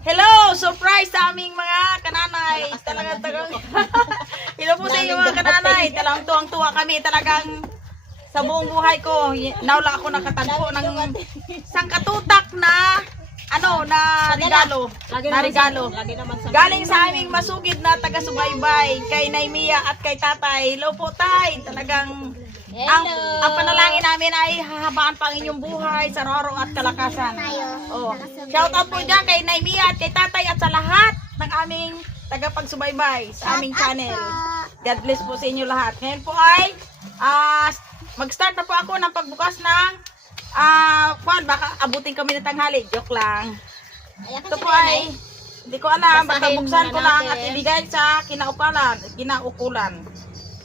Hello! Surprise sa aming mga kananay. Talagang Hello po sa inyo mga kananay. Talagang tuwang-tuwa kami. Talagang sa buong buhay ko, nawala ako nakatagpo ng isang katutak na na regalo. Galing sa aming masugid na taga-subaybay kay Naimia at kay Tatay. Hello po, Tay. Talagang ang panalangin namin ay hahabaan pa ang inyong buhay sa araw at kalakasan. Oh. Shout out po dyan kay Naimia at kay Tatay at sa lahat ng aming tagapagsubaybay sa aming channel. God bless po sa inyo lahat. Ngayon po ay mag-start na po ako ng pagbukas ng baka abutin kami ng tanghali. Joke lang. Ito po ay hindi ko alam, baka buksan ko lang at ibigay sa kinaukulan.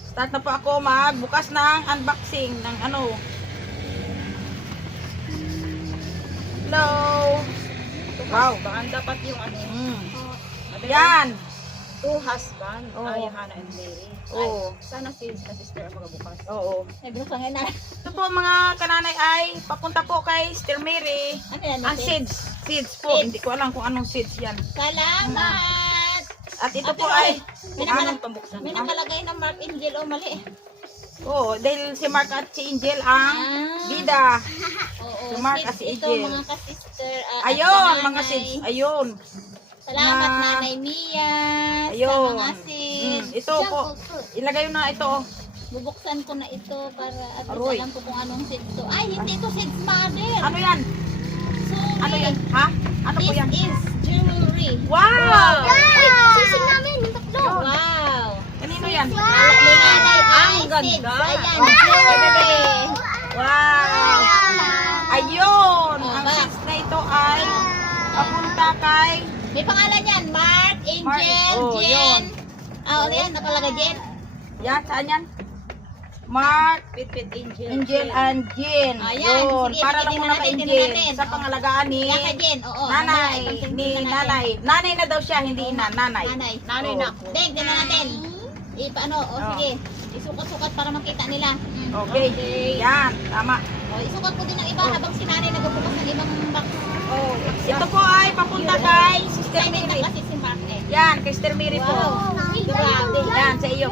Start na po ako magbukas ng unboxing ng Hello. Wow, baka dapat yung Yan. Two husband, Oo. Hannah and Mary. Oo. Sana si sister ang magabukas. Oo. Nagbuksan nga na. Ito po mga kananay ay papunta po kay Sister Mary. Ano yan? Ang seeds. Seeds po. Hindi ko alam kung anong seeds yan. Salamat! At ito po ay pambuksan. May nakalagay na Mark Angel o mali. Oo, dahil si Mark at si Angel ang bida. Oo. Si Mark at si Ito Angel. mga ka-sister. Ayun, mga seeds. Ayun. Salamat Nanay Mia. Ayun. Sa mga seeds. Ito po. Ilagay na ito. Bubuksan ko na ito para at least Aroy. alam ko kung anong seeds to. Ay, hindi ito seeds mother. Ano yan? Sorry. Ano yan? Ha? Ano po yan? This is jewelry. Wow! Sisig namin, yung tatlo. Wow. Kanino yan? Ni Nanay ay Ang ganda. seeds. Ayan, jewelry. Wow! Ayun! Oh, Ang ba? seeds na ito ay papunta kay May pangalan yan, Mark, Angel, Oh, Jen. yun. Ano yan, nakalagay Jen. Yan, saan yan? Mark, With Angel. Angel and Jean. Ayan, Yun, sige, para lang tingnan muna natin, kay tingnan Angel. natin. Sa pangalagaan ni Yan kay Jen, oo. nanay. Tingnan Ni natin. nanay. Nanay na daw siya, hindi ina. Nanay. Nanay. Nanay na ako. Deng, tingnan natin. Sige. Isukat-sukat para makita nila. Okay. Yan, tama. Isukat ko din ang iba habang si nanay nagbubukas ng ibang box. Oh, ito po ay papunta kay Sister Excited na Mary. kasi si Mark eh. Yan, kay Sister Mary po. Wow. Grabe. Yan, sa iyo.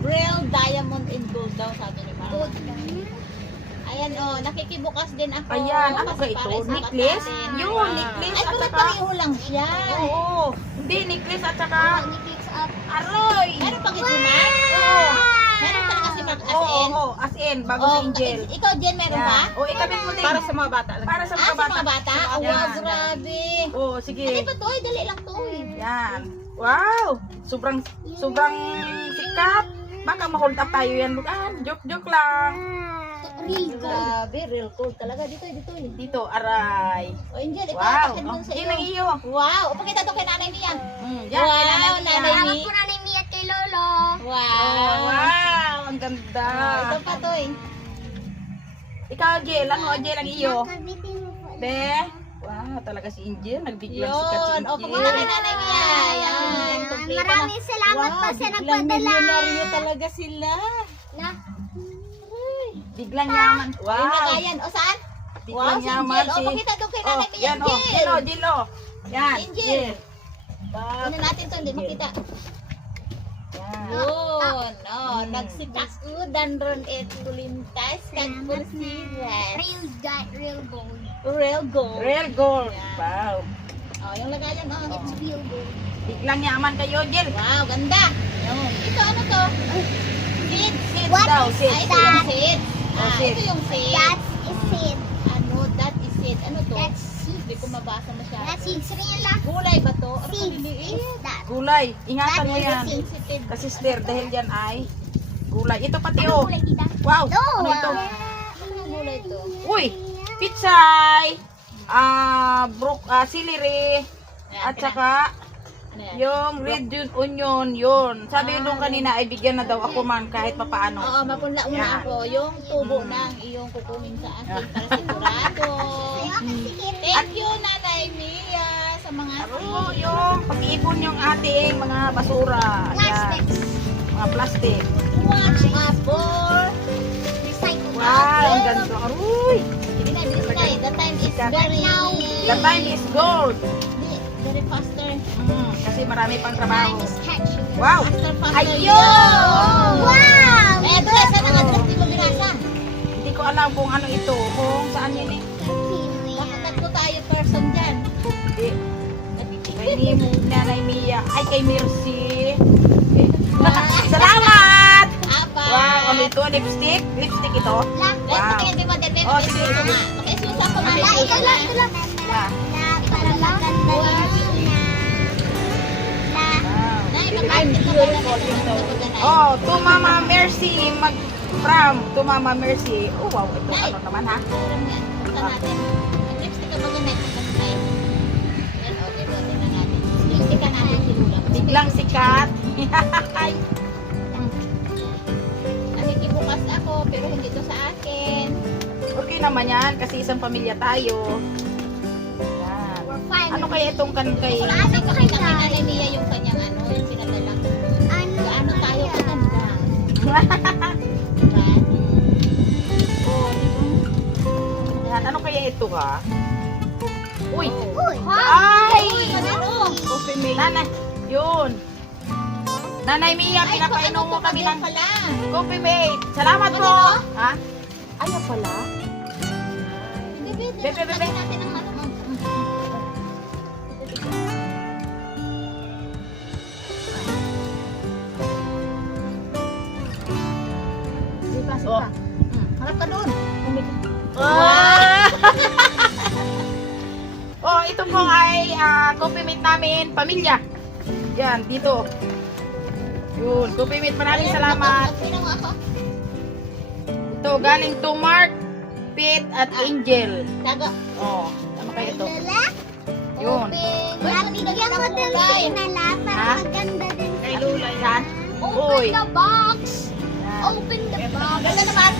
Real diamond and gold daw sabi ni Mark. Ayan nakikibukas din ako. Ayan, ano Kasi ba ito? para isukat Necklace? natin. Yun, necklace Ay, at pero saka... pareho lang siya. Oo. Hindi, necklace at saka... Aroy! Meron pang si Mark? Oo. Meron talaga si Mark as Oo, in? oo, as in, bago si Angel. Ikaw, Jen, meron ba? O, ikabit mo din. Para sa mga bata. Para sa Ah, mga sa bata. mga bata? Oh, Yan. wow, grabe. Oo, sige. Ano pa to? Dali lang to. Yan. Wow! Sobrang sikat. Baka ma-hold up tayo yan. Joke lang. Grabe, real gold talaga. Dito. Dito, aray. O, Angel, ikaw, Wow. akin dun sa Yun ang iyo. iyo. Wow, pakita to kay Nanay Mia. Yan, Wow, kailangan Nanay niya. Mia. po Nanay Mia at kay Lolo. Wow. Wow! Ang ganda. Ito pa to eh. Ikaw, Jill. Ano, Jill, ang iyo? Kabitin mo po. Be? Wow, talaga si Angel. Nagbiglang sikat si Yun. O, Angel. pakita kay Nanay Mia. Yan. Kompleto na. Maraming salamat po sa biglang nagpadala. milyonaryo talaga sila. Biglang yaman. Ayun na Wow! kayan. O, saan? Biglang si yaman Angel. O, pakita doon kay Nanay Mia. yan, Angel. Yan, Jill, Yan, Angel. Jill. Ano natin to, hindi makita. Yan. Yun, nagsipasudan ron tulintas kag pulsiran. Real gold. Real gold. Real gold. Yan. Wow. Yung lagayan, It's real gold. Biglang yaman kayo, Jill. Wow, ganda. Yun. Ito, ano to? Seeds. Seeds What daw, is seeds. Ito yung seeds. seeds. Ito yung seeds. That's a seed. That is seed. Ano to? That's seeds. Hindi ko mabasa masyado. That's seeds. Real Gulay ba to? Ano seeds. kaliliit? Is that? Gulay. Ingatan mo That is yan. Sensitive. Kasi sister, dahil yan ay gulay. Ito pati Ano oh. kulay, tita? Wow. No. Ano ito? Anong gulay to? Uy. Pitsay. Celery. Ayan, At saka ano yan? yung red onion, yun. Sabi nung kanina ay bigyan na daw ako man kahit papaano. Oo, mapunla una Yan. ako. Yung tubo ng iyong kukunin sa akin para sigurado. Thank you, Nanay Mia, sa mga Ano yung pag-iipon yung ating mga basura. Yan. Plastics. Mga plastic. watch up for Recycle. Wow, ang ganda. Aroy. Sige na, bilis na. The time is sikat. Very, The time is gold. very faster. Kasi marami pang trabaho. Time is catching. Wow! Faster, faster. Ayun! Wow! Eh, dress, saan ang address? Di mo binasa. Hindi ko alam kung ano ito, kung saan yun eh. Baka tatlo tayo person dyan. Hindi. Kay Nemo, Nanay Mia, ay kay Mercy. Eh. Salamat! Apat. Wow, ano ito? Lipstick? Lipstick ito? Dress, Wow. patingin di mo, Dede. Oh, sige, sige. Makisusa ko na. Okay, Ito ito lang. Yeah. Na para maganda din na Nay, Wow. mag-aartist ka ba na? Oh, to Mama Mercy, to Mama Mercy. Oh, wow, ito ano naman ha? Meron yan. Punta natin. Mag-lipstick ka ba ganit? Mag-lipstick. Yan, o, dito, tingnan natin. Lipstick ka natin, sinula. Biglang sikat. Nakikibukas ako, pero hindi to sa akin. Okay naman yan, kasi isang pamilya tayo. Yan. we're fine. Ano kaya itong kay... Wala kasi pakita kay Nanay Mia yung kanyang ano, yung pinadala. Gaano tayo kaganda. Diba? Oh, Yan, ano kaya ito ha? Uy! Uy! Ay! ano? Coffee mate. Nanay, yun. Nanay Mia, pinapainom mo kami ng pala. coffee mate. Salamat po. Ano? Ha? Ayaw pala. Bebe, Bebe, bebe. natin ang ano. Oh. Harap ka doon. Ah! Oh, ito po ay coffee mate namin, pamilya. Yan, dito. Yun, coffee mate, maraming salamat. Sino ako? Ito, galing to Mark, Pete, at Angel. Taga. Oh, ano kayo ito? Lala? Yun. Nabigyan mo din si Nala Ha? para maganda din. Kay Lula yan. Open Uy. the box! Yan. Open the box! Ganda naman.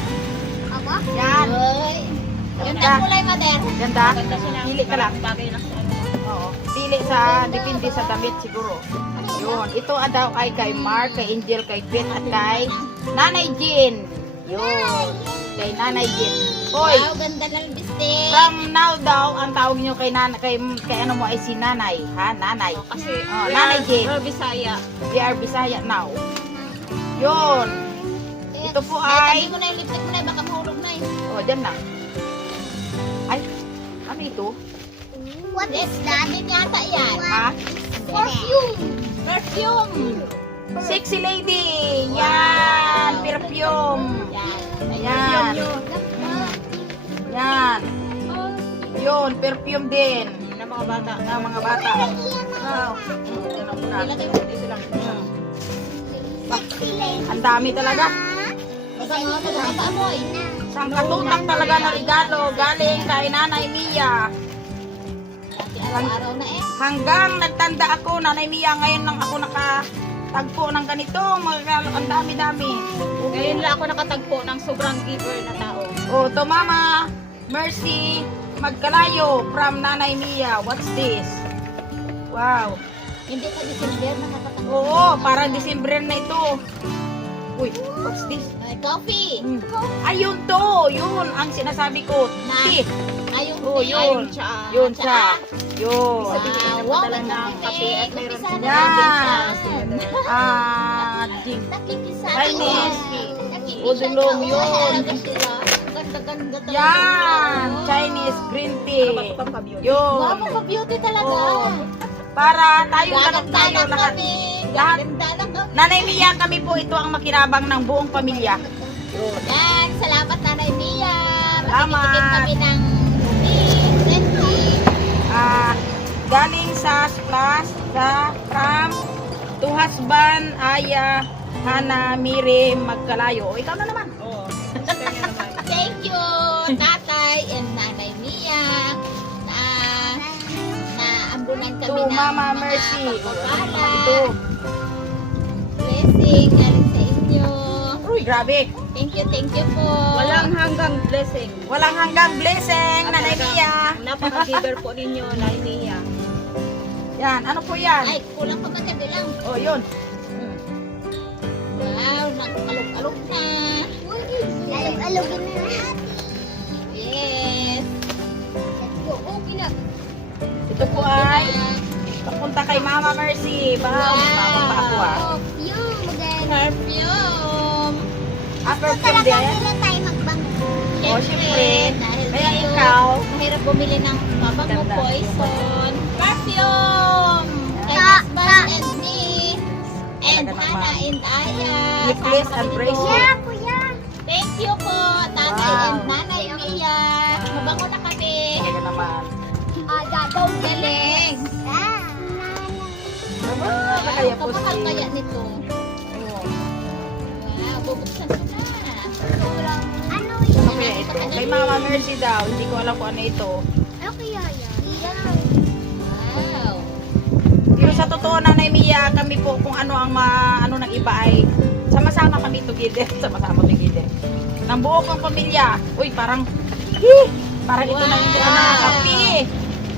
Aba? Yan. Uy. Yung Ganda. kulay, Mother. Ganda. Ganda sila. Pili ka lang. Bagay lang sa ano. Oo. Pili sa, depende sa damit siguro. Yun. Ito daw ay kay Mark, kay Angel, kay Pete, at kay Nanay Jean. Yun. Kay Nanay Jean. Hoy, Wow, ganda ng lipstick. from now daw, ang tawag niyo kay kay ano mo ay si Nanay, ha? Nanay. Kasi Oh, Nanay Jean. Bisaya. We are Bisaya now. Yun. Ito po ay... Tabi mo na yung lipstick mo na, baka mahulog na eh. Oh, dyan na. Ay, ano ito? What is that? Din yata yan. Ha? Perfume! Perfume. Sexy lady! Yan! Perfume! Yan. Yan! Yan! Yun, perfume din. Ng mga bata. Ng mga bata. Wow. Yan ang muna. Ilagay mo. Dito lang. Sexy lady. Ang dami talaga. Baka nga, magkakaamoy. Isang katutak talaga na regalo galing kay Nanay Mia. Dati araw-araw na eh. Hanggang nagtanda ako, Nanay Mia, ngayon lang ako nakatagpo ng ganito. Ang dami-dami. Ngayon lang ako nakatagpo ng sobrang giver na tao. Oh, to Mama Mercy Magkalayo from Nanay Mia. What's this? Wow. Hindi ka December nakakatanggap. Oo, para December na ito. Uy, what's this? Ay, coffee. Ayun to, yun ang sinasabi ko. Na. Tea. Ayun. Oh, yun. Tsaka, Yun siya. Yun. Wow, Padala ganda ng kape at meron Umpisa na Yan. natin. Jing. Nakikisama. Chinese. Nakikisama. Udulong yun. Talaga sila. Ganda-ganda talaga. Yan. Chinese green tea. Wow, Yun. maka-beauty talaga. Oo. Para tayo lahat Gaganda tayo lang lahat. kami. Lahat. Gaganda lang kami. Nanay Mia, kami po ito ang makinabang ng buong pamilya. Yan, salamat Nanay Mia. Salamat. Makikitigin kami ng friendly. Galing sa Splash from to husband Aya Hana Mire Magkalayo. O, ikaw na naman. Oo. Thank you, Tatay and Nanay Mia. Na ambunan kami To ng Mama mga Mercy. pagpapala. Ito. Blessing galing sa inyo. Uy, grabe. Thank you po. Walang hanggang blessing. Walang hanggang blessing, Nanay Mia. Napaka-giver po ninyo, Nanay. Yan, ano po yan? Ay, kulang pa ba tabi lang? Oh, yun. Wow, nagkalog-alog na. Alog-alogin na lahat. Yes. Let's go. Ito po ay papunta kay Mama Mercy. Baka Mama pa ako ah. Perfume again. Perfume. After from Talaga there, nila tayo magbango. oh, syempre. Dahil Kaya dito, ikaw, mahirap bumili ng mabango Ganda. poison. Perfume! Kay Ta- husband and me. And Talaga Hannah naman. and Aya. You please Sama kami embrace dito. it. Yeah, kuya. Thank you po, Tatay Wow. and Nanay Mia. Mabango na kami. talaga naman. Gagawin. Galing. Ah. Kaya po Kapakal si... kaya nito. Oh. Wow, bubuksan ko na. Ano Ano yun? kaya ito? Kay Mama Mercy daw. Hindi ko alam kung ano ito. Ano kaya yan? Wow. Pero sa totoo, Nanay Mia, kami po kung ano ang ano ng iba ay sama-sama kami together. Sama-sama together. Nang buo kong pamilya. Uy, parang... Parang ito na hindi ko nakakapi.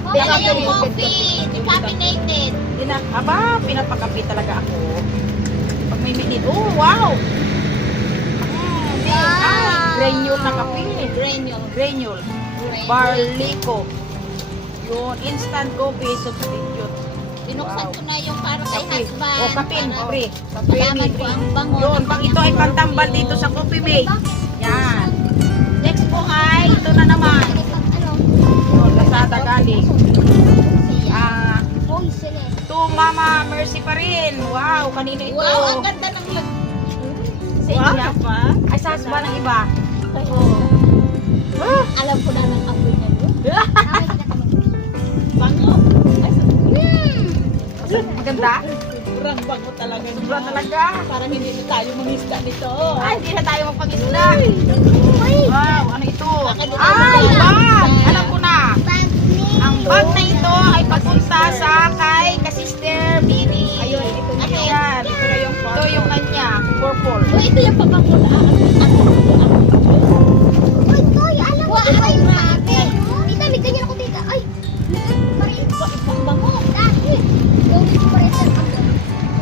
Ito yung coffee. Decaffeinated. Pinapakapi talaga ako. Pag may minute, oh, wow! Granule na kape. Granule. Granule. Barlico. Yun, instant coffee substitute. Binuksan Wow. ko na yung para kay Kape. husband. Oh, kapin, para pre. malaman ko ang bango. Yun, ng pag ito kanyang ay pantambal perfume. dito sa coffee mate. Yan. Next po ay, ito na naman. Yun, Lazada galing. Ah, Hoy, sila. to Mama Mercy pa rin. Wow, kanina ito. Wow, ang ganda ng lag. Sa inyo na? Ay, sa husband ng iba. Alam ko na ng apoy niya. Bango. Maganda? Sobrang bango talaga. Sobra talaga. Parang hindi na tayo mangisda nito. Ay, hindi na tayo magpag-isda. Wow, ano ito? Bakit ito Ay, wala? bag! Alam ko na. Bag ni. Ang bag na ito ay papunta sa kay Sister Miri. Ayun, ito na. Ayan. Ito yung kanya. Purple. Oh, ito yung pabango na. Uy, Toy, alam mo Wow, ba yung grabe. sabi? Tita, may ganyan ako, tita. Ay, Bango. dahil. Gawin ko pa rin sa ako.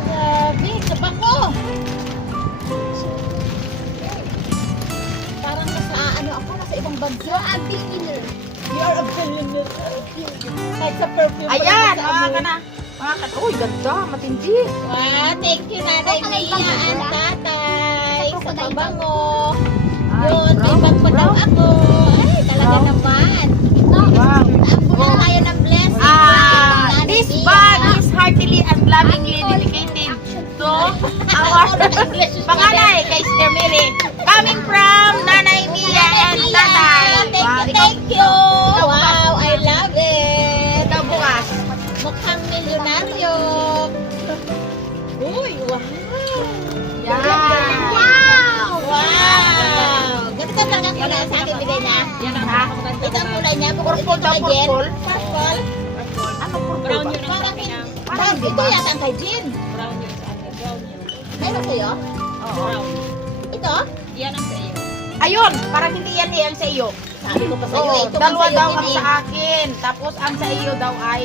Grabe, kabango. Parang nasa ano ako, nasa ibang bansa. You're a beginner. You are a billionaire. Kahit sa perfume. pa Ayan, lang sa mga amoy. ka na. Mga ka. Uy, ganda. Matindi. Wow, thank you Nanay Oh, kalay Mia bango and ba? Tatay Sa sa crocodile pabango. Ay, Yun, may brown, bag pa daw brown. ako. Ay, talaga Brown. naman. Wow. Ang tayo ng blessing. Ah, Nanay this Mia. bag is heartily and lovingly dedicated to our panganay kay Sister Miri. Coming from Nanay Mia and Tatay. Thank you. Wow, I love it. Ikaw bukas. Mukhang milyonaryo. Uy, wow. Yan. Wow. Ganito talaga ang kulay sa akin bigay na. Yan ang ha? Ito ang kulay niya. Bukod ito Purple daw, kay Jen. purple. Purple. Ano purple ba? Parang Parang ito diba? yata ang kay Jen. Meron sa'yo? Oo. Ito? Ayun, parang hindi yan yan sa iyo. Sabi ko pa sa'yo. Oo, Ito dalawa sa'yo, daw Jen, ang eh. sa akin. Tapos ang sa iyo daw ay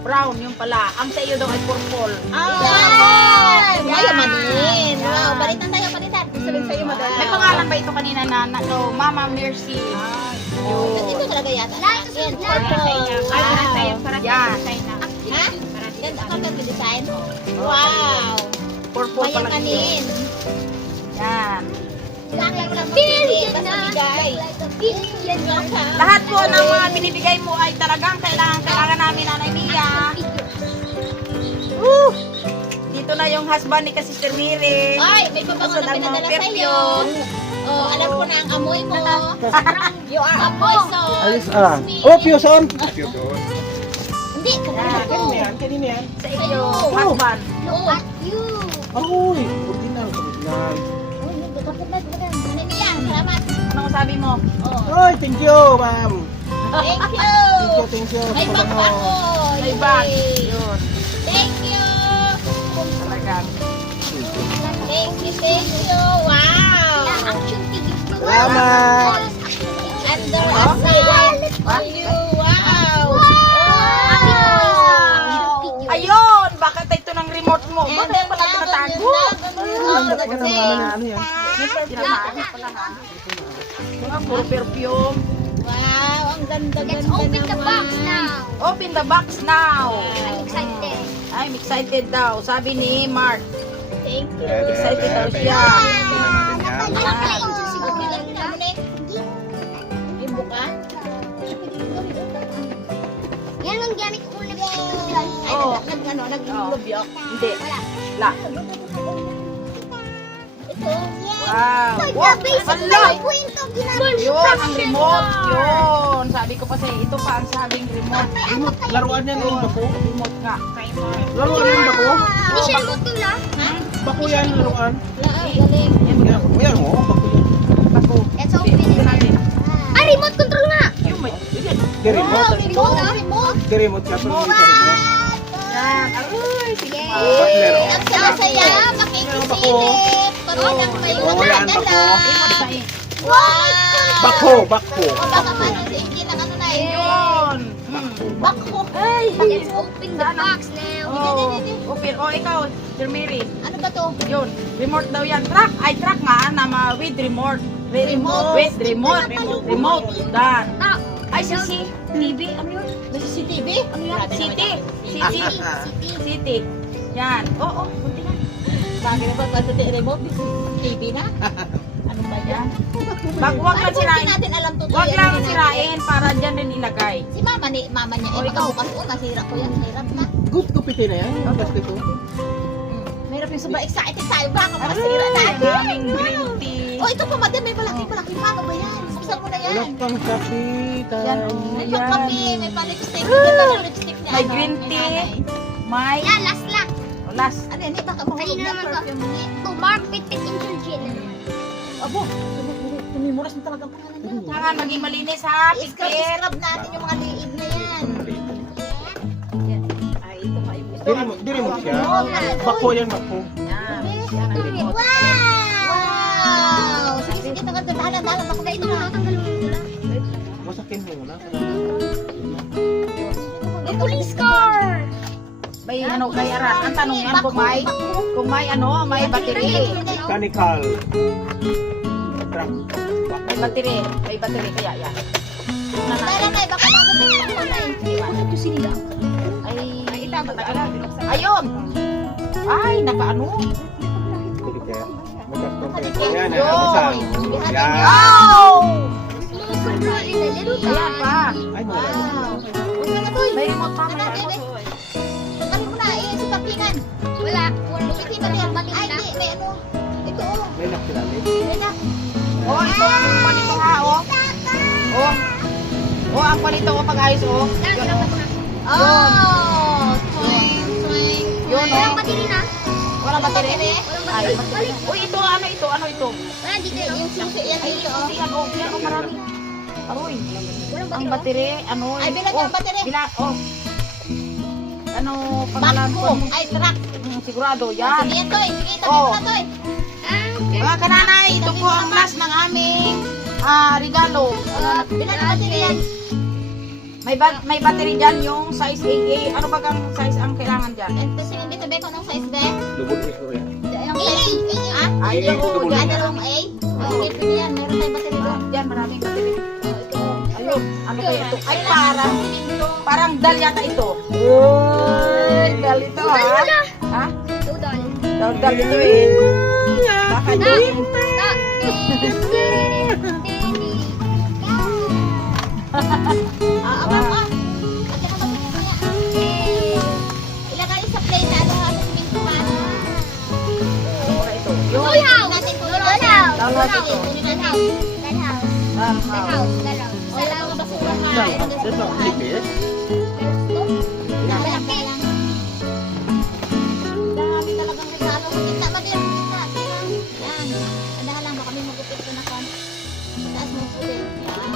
brown, yung pala. Ang sa iyo daw ay purple. Yan! Yan. Mayamanin. Yan. Wow, balitan tayo, balitan. Sabihin sa'yo, madali. May pangalan ba ito kanina na no, Mama Mercy? Ito talaga yata. Lahat Yan, susunod na. purple. Ay, Wow. yan. Ha? Ganda ka ba design? Wow. Purple pala ito. Mayamanin. Yan. Bakit lang mapili? Basta bigay. Billion na. Lahat po ng mga binibigay mo ay talagang kailangan namin, Nanay Mia. Woo! Dito na yung husband ni Sister Miri. Ay, may pabango Kaso na ang mga pinadala sa'yo. perfume. Oh, alam ko na ang amoy mo. You are a poison. Ayos ah. Oh, Pioson! Hindi, kanina ko. Sa iyo, husband. Oh, You. Ahoy! Original, original. Nanay Mia, salamat. Anong sabi mo? Oh, Ay, thank you, ma'am. thank you. Thank you. May bag pa ako. May bag. Yay. Yun. Thank you. Talagang. Thank you. Wow. Action figures. Salamat. Under a sign of you. Wow. Ayun! Bakit ito ng remote mo? Bakit pala tinatago? Ano yan? Tinatago pala ha. Mga puro perfume. Wow. Wow, ang ganda-ganda Let's open the box now. Open the box now. I'm excited. I'm excited daw, sabi ni Mark. Thank you. Excited daw siya. Ano pala yung susunod nila? Yung buka? Yan ang gamit ko ulit. Ay, Oo. nag-lubyok. Hindi. La. Ito. Wow. So, Wow. the basic Hala. point of ginamit. Yun, ang remote. Yun. Sabi ko pa sa'yo, ito pa ang sabing remote. Laruan yan yung bako. Remote nga. Laruan yung bako. Hindi siya remote yun lang. Bako yan, laruan. Galing. Yan, bako yan. Oo, bako yan. Bako. Let's open it. natin. Ah, remote control nga. Yung may. Di remote. Remote. Di remote siya, pero hindi siya remote. Yan. Aroy. Sige. Butler, oh. Ang saya-saya, makikisilip. Parang may Oo, yan, bako. Remote sa eh. Wow! Bako, bako. O baka paano si Ingy ng ano na yun? Yun. Bako. Ay. Let's open the box now. Oh. Okay. Oh, ikaw, Sir Mary. Ano ba to? Yun. Remote daw yan. Track. Ay, track nga. Nama with remote. Remote. With remote. Remote. Dan. Ah, Ay, si TV. Ano yun? CCTV? Ano yan? City. City. City. Yan. Oo. Kunti na. Bagay na ba pati remote? CCTV na? Ano ba yan? Wag lang Hindi sirain. natin alam to. Wag lang sirain para dyan din ilagay. Si mama niya, O, eh, ikaw. baka bukas, masira ko yan, hirap na. Good kupiti na yan. Plastic ko. Mahirap yung suba, excited tayo, baka masira Aray, natin. daming green tea. Oh, ito pa, madam, may malaki. Paano ba yan? Buksan mo na yan. Wala pang kapitan. Yan, oh. May Yan. pang-kape, may pa-lipstick. May pa-lipstick niya. May ano, green may tea. nanay. May yan, last lang. last. Ano yan, eh, baka mahulog Kanina na naman to. perfume ni. To Mark Pitit Intelligent. Abo, tumimuras na talaga ang pangalan niya. Kailangan maging malinis ha. Pikit. I-scrub natin yung mga liig na yan. Ay, ito ka. Di remote siya. Bako yan, bako. Yan. Wow! Sige, sige, dahan-dahan, baka Ito na, tanggalin mo lang. Masakin mo na. May police car. May ano kay Aran. Ang tanong yan kung may ano, may battery. Mechanical. Truck. May battery. May battery kaya yan. Tignan natin. Dala tayo, baka magupit mo na Ay, matagal na. Ayun. Ay, nakaano. Hindi kaya. Magkakong yan. Yun. Yan. Yan. Wow! Small control in the little Ayan pa. Ay, wala. Wow! Huwag na na, Toy. May remote pa. May remote. Tagalin mo na, sa papingan. Wala. Lupitin mo na yan. Ay, hindi, may ano. Ito, oh. May nakilali. May na. Oh, ito ang panito ha, oh. Oh. Oh, ang panito ko pag-ayos, oh. Yun, oh. Oh! Twing, twing, Yun, twing. oh. Battery na. Walang battery. Walang Ay, battery. battery. Uy, ito, ano ito? Ano ito? Wala, dito yun. Yung susi yan Ay, dito, oh. yan, oh. Yan, oh, marami. Aroy. Walang Ang battery. battery, ano? Ay, bilang oh, ang battery. oh. Ano, pangalan Bakbo. ko? Ay, truck. Sigurado, Sige yan. yan, Toy. Sige, tabi Oh. mo na, Toy. Mga kananay, ito po ang last ng aming regalo. Bilang ang battery yan. May battery dyan, yung size AA. Ano ba ang size ang kailangan dyan? Ito, sige, dito, Beko, ng size, Be. Double A ko yan. Yung size, ah? Ay, AA, oo, double dyan. Ano lang, A? Sige, pwede yan. Meron tayong battery doon. Dyan, maraming battery. Ayun, ano kaya ito? Ay, Parang, parang dal yata ito. Uy, dal ito ha. Ha? Udol. Dal ito eh. Baka din. abang ka. At saka mag-iingat niya. Ilagay sa plate na ano, ano, mintuan. Mura ito. Yun. Toy house. Natin kung Doll house. Doll house ito. Doll house. Doll house. Ah, Doll ah. house. Doll house. O, yung mga basura ka. Now, ilagay sa ito, basura. tipis. Malaki. Dami talagang regalo. Sa gitna ba din? Sa gitna. Yan. Andahan lang, baka may magupit ko na kon. Taas mo po din. Yan.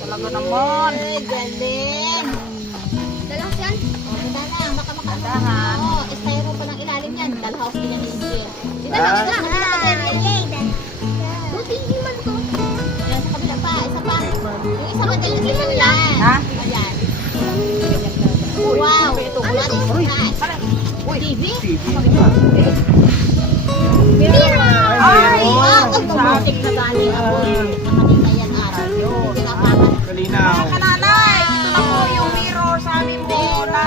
Talaga naman. Ay, galing. Doll house yan. O, ganda lang. Baka Andahan. Oo, styro pa ng ilalim yan. Dalhouse din yan ni Injil. Dito Ah. lang, dito lang. Buti hindi man to. Yan, sa kabila pa. Isa pa. Yung isa pa dyan. Isa lang. Ha? Ayan. Uy, Wow. ito. What is that? Ano? Uy, TV? TV. Ay, Sa ating na galing ako. Kanina yan araw yun. Pinapakan. Kalinaw. mga kananay, ito na po yung mirror sa amin mo na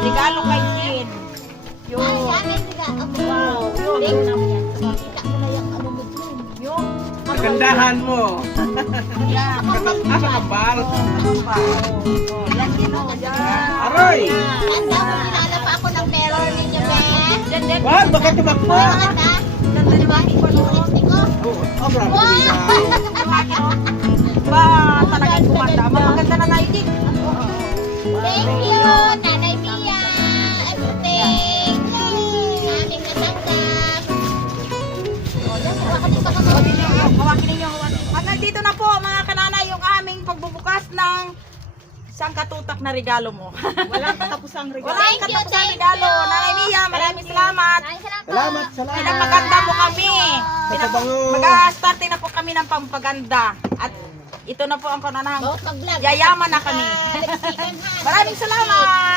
regalo kay Jin. Yung, Wow. Thank you. Kita ko na yung ano mo dyan. yung, Kagandahan mo. yan. Asa ka bal? Pa. Yan din o, yan. Aray! Tanda mo, kilala pa ako ng mirror ninyo, be. Yan din. Wag, bakit tumakbo? Bakit ha? Nalimahin ko Yung noon. lipstick ko. Oh, grabe kalinaw. Ba, talagang gumanda. Maganda na tayo din. Thank you, Nanay Mia. Everything. Aming natanggap. O, yan, hawakan pa ako. Hawakin ninyo. Hanggang dito na po mga kananay yung aming pagbubukas ng isang katutak na regalo mo. Walang katapusang regalo. Walang katapusang regalo. Nanay Mia, maraming salamat. Salamat, salamat. Pinapaganda mo kami. Papabango. Mag-start na po kami ng pampaganda. At ito na po ang kananang Bawat mag-vlog. yayaman na kami. Lipstickan, ha? Maraming salamat.